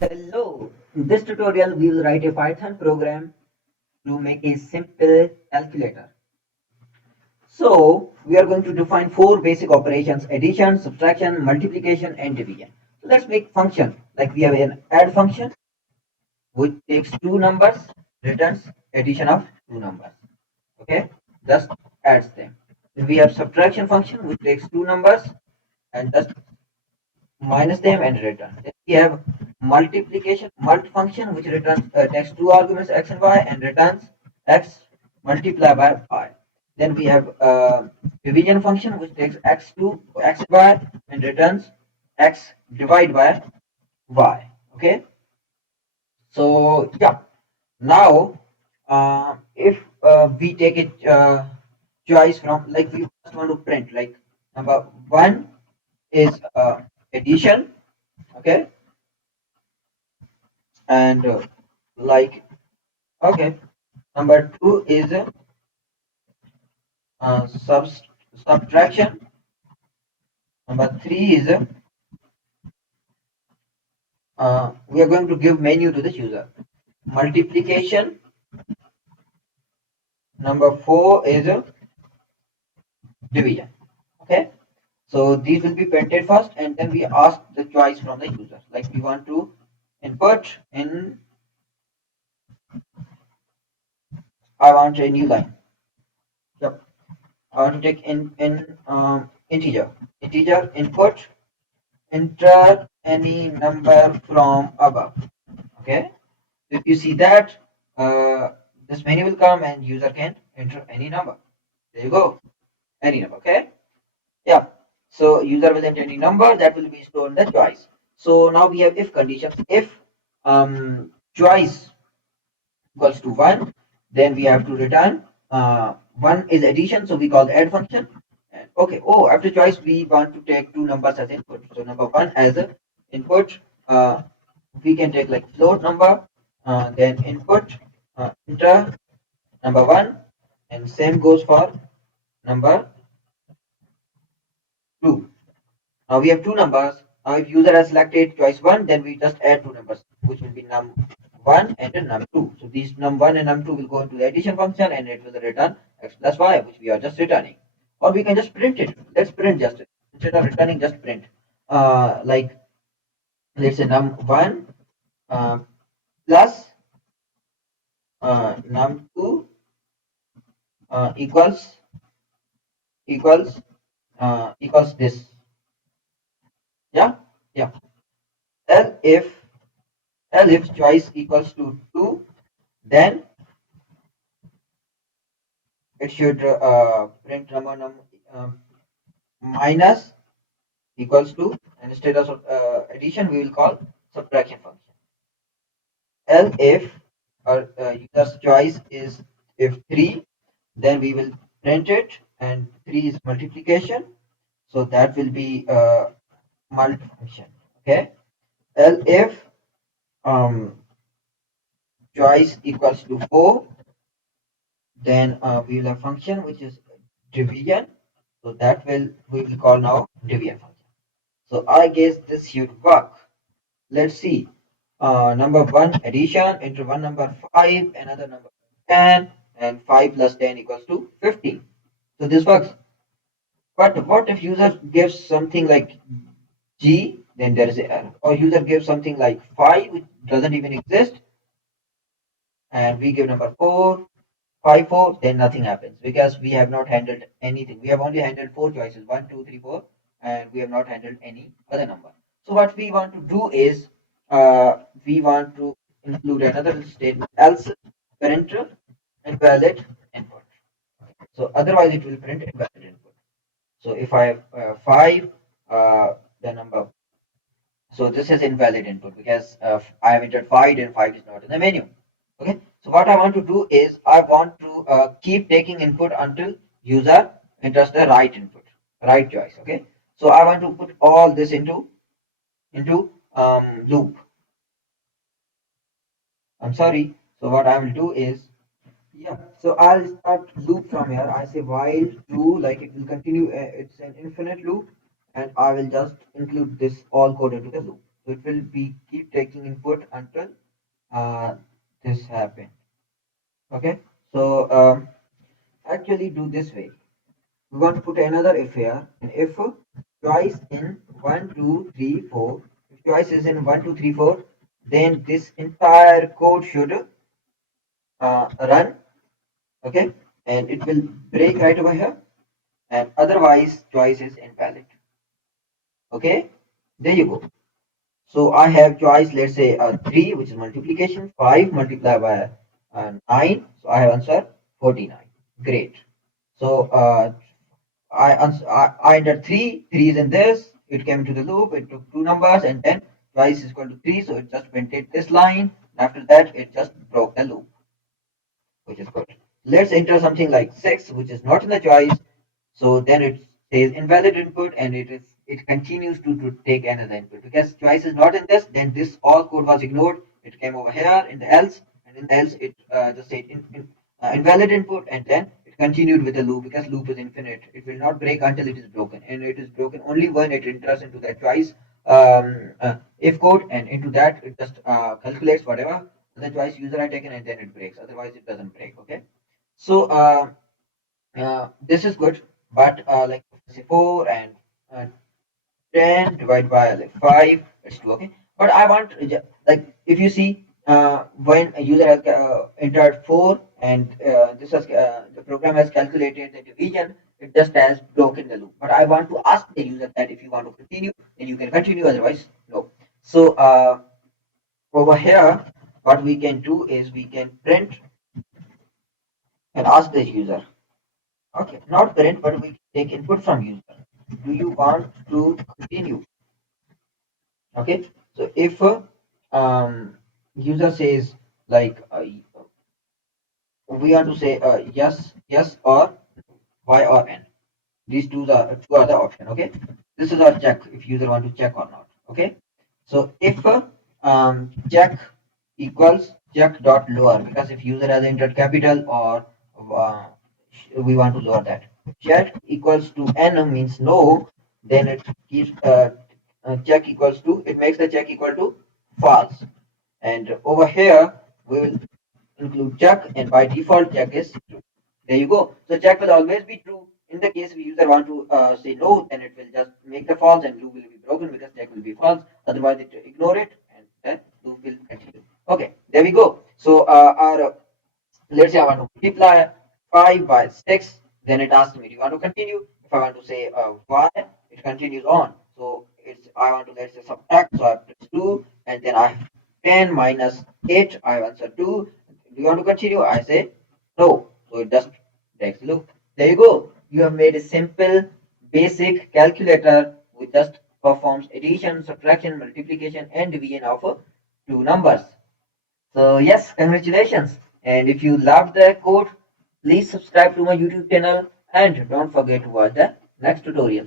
Hello, in this tutorial we will write a Python program to make a simple calculator. So we are going to define four basic operations: addition, subtraction, multiplication and division. So let's make function like we have an add function which takes two numbers, returns addition of two numbers. Okay, just adds them. Then we have subtraction function which takes two numbers and just minus them and return. Then we have multiplication mult function which returns takes two arguments x and y and returns x multiplied by y. Then we have division function which takes x2 x and y and returns x divided by y. Okay, so yeah, now if we take it choice from like we first want to print like number one is addition. Okay, and like okay, number two is uh, sub subtraction. Number three is we are going to give menu to the user. Multiplication. Number four is division. Okay, so these will be printed first and then we ask the choice from the user, like we want to input in, I want a new line. Yep, I want to take in integer input, enter any number from above. Okay, if you see that this menu will come and user can enter any number. There you go, any number. Okay, yeah, so user will enter any number that will be stored in the choice. So now we have if conditions. If choice equals to 1, then we have to return 1 is addition, so we call the add function. And okay, oh, after choice we want to take two numbers as input, so number 1 as a input. We can take like float number, then input enter number 1, and same goes for number 2. Now we have two numbers. Now if user has selected choice 1, then we just add two numbers, which will be num1 and then num2. So these num1 and num2 will go into the addition function and it will return x plus y, which we are just returning. Or we can just print it. Let's print just instead of returning, just print. Like let's say num1 uh, plus num2 equals equals this. Yeah, yeah. L if L if choice equals to 2, then it should print number minus equals to, and instead of addition we will call subtraction function. L if user's choice is if 3, then we will print it, and 3 is multiplication, so that will be mult function. Okay, L if choice equals to 4, then we will have function which is division, so that we will call now division function. So I guess this should work. Let's see. Number 1 addition into one number 5, another number 10, and 5 plus 10 equals to 15. So this works. But what if user gives something like G, then there is an error. Or user gives something like 5, which doesn't even exist, and we give number 4, 5, 4, then nothing happens because we have not handled anything. We have only handled four choices, 1, 2, 3, 4, and we have not handled any other number. So what we want to do is we want to include another statement, else parent invalid input. So otherwise it will print invalid input. So if I have 5, the number, so this is invalid input because I have entered 5 and 5 is not in the menu. Okay, so what I want to do is I want to keep taking input until user enters the right input, right choice. Okay, so I want to put all this into loop. I'm sorry. So what I will do is, yeah, so I'll start loop from here. I say while do, like it will continue. It's an infinite loop, and I will just include this all code into the loop. So it will be keep taking input until this happen. Okay, so actually do this way. We want to put another if here, and if choice in 1 2 3 4, if choice is in 1 2 3 4, then this entire code should run. Okay, and it will break right over here, and otherwise choice is invalid. Okay, there you go. So I have choice, let's say 3, which is multiplication, 5 multiplied by 9. So I have answer 49. Great. So I entered 3, 3 is in this, it came to the loop, it took two numbers, and then choice is equal to 3, so it just printed this line. After that, it just broke the loop, which is good. Let's enter something like 6, which is not in the choice. So then it says invalid input, and it continues to take another input because choice is not in this. Then this all code was ignored. It came over here in the else, and in the else it just said invalid input, and then it continued with the loop because loop is infinite. It will not break until it is broken, and it is broken only when it enters into that choice if code, and into that it just calculates whatever the choice user had taken, and then it breaks. Otherwise, it doesn't break. Okay, so this is good, but like say 4 and uh, 10 divided by like 5, it's 2. Okay, but I want like if you see when a user has entered 4 and this has the program has calculated the division, it just has broken the loop. But I want to ask the user that if you want to continue, then you can continue, otherwise no. So over here, what we can do is we can print and ask the user. Okay, not print, but we take input from user. Do you want to continue? Okay, so if user says like we want to say yes, yes, or y or n. These two are the option. Okay, this is our check if user want to check or not. Okay, so if check equals check dot lower, because if user has entered capital or uh, we want to lower that. Check equals to n means no, then it keeps check equals to, it makes the check equal to false. And over here we will include check, and by default check is true. There you go. So check will always be true. In the case we user want to say no, then it will just make the false and loop will be broken because check will be false. Otherwise it ignore it and then loop will continue. Okay, there we go. So our let's say I want to multiply 5 by 6, then it asks me, do you want to continue? If I want to say y, it continues on. So it's I want to, let's say, subtract, so I press 2, and then I have 10 minus 8, I answer 2. Do you want to continue? I say no. So it just takes a look. There you go. You have made a simple, basic calculator which just performs addition, subtraction, multiplication, and division of two numbers. So yes, congratulations. And if you loved the code, please subscribe to my YouTube channel and don't forget to watch the next tutorial.